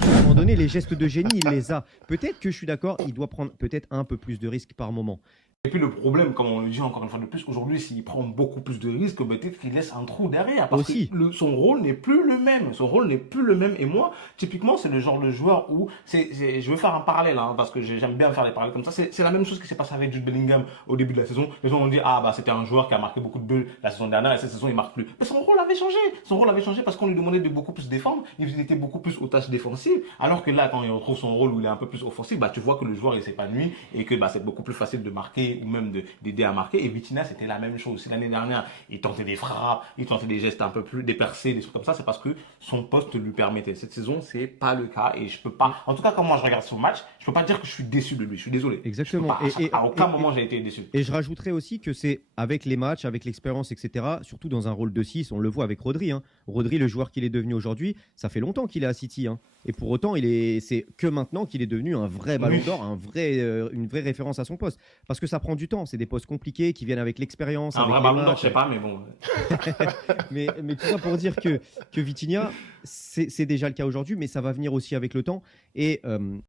À un moment donné, les gestes de génie, il les a. Peut-être que je suis d'accord, il doit prendre peut-être un peu plus de risques par moment. Et puis le problème, comme on le dit encore une fois de plus, aujourd'hui, s'il prend beaucoup plus de risques, peut-être qu'il laisse un trou derrière. Parce que Aussi, son rôle n'est plus le même. Son rôle n'est plus le même. Et moi, typiquement, c'est le genre de joueur où, je veux faire un parallèle, hein, parce que j'aime bien faire des parallèles comme ça. C'est la même chose qui s'est passé avec Jude Bellingham au début de la saison. Les gens ont dit, ah bah c'était un joueur qui a marqué beaucoup de buts la saison dernière, et cette saison il marque plus. Mais son rôle avait changé. Son rôle avait changé parce qu'on lui demandait de beaucoup plus défendre. Il était beaucoup plus aux tâches défensives. Alors que là, quand il retrouve son rôle où il est un peu plus offensif, bah tu vois que le joueur il s'épanouit et que bah, c'est beaucoup plus facile de marquer ou même d'aider à marquer. Et Vitinha, c'était la même chose. Si l'année dernière, il tentait des frappes, il tentait des gestes un peu plus dépercés, des trucs comme ça, c'est parce que son poste lui permettait. Cette saison, c'est pas le cas et je peux pas. En tout cas, quand moi je regarde son match, je peux pas dire que je suis déçu de lui. Je suis désolé. Je peux exactement. pas. À aucun moment j'ai été déçu. Et je rajouterais aussi que c'est avec les matchs, avec l'expérience, etc., surtout dans un rôle de 6, on le voit avec Rodri. Hein. Rodri, le joueur qu'il est devenu aujourd'hui, ça fait longtemps qu'il est à City. Hein. Et pour autant, c'est que maintenant qu'il est devenu un vrai ballon Oui. d'or, une vraie référence à son poste. Parce que ça prend du temps. C'est des postes compliqués qui viennent avec l'expérience, Un avec vrai les ballon d'or, je matchs. sais pas, mais bon. Mais tout ça pour dire que Vitinha, c'est déjà le cas aujourd'hui, mais ça va venir aussi avec le temps. Et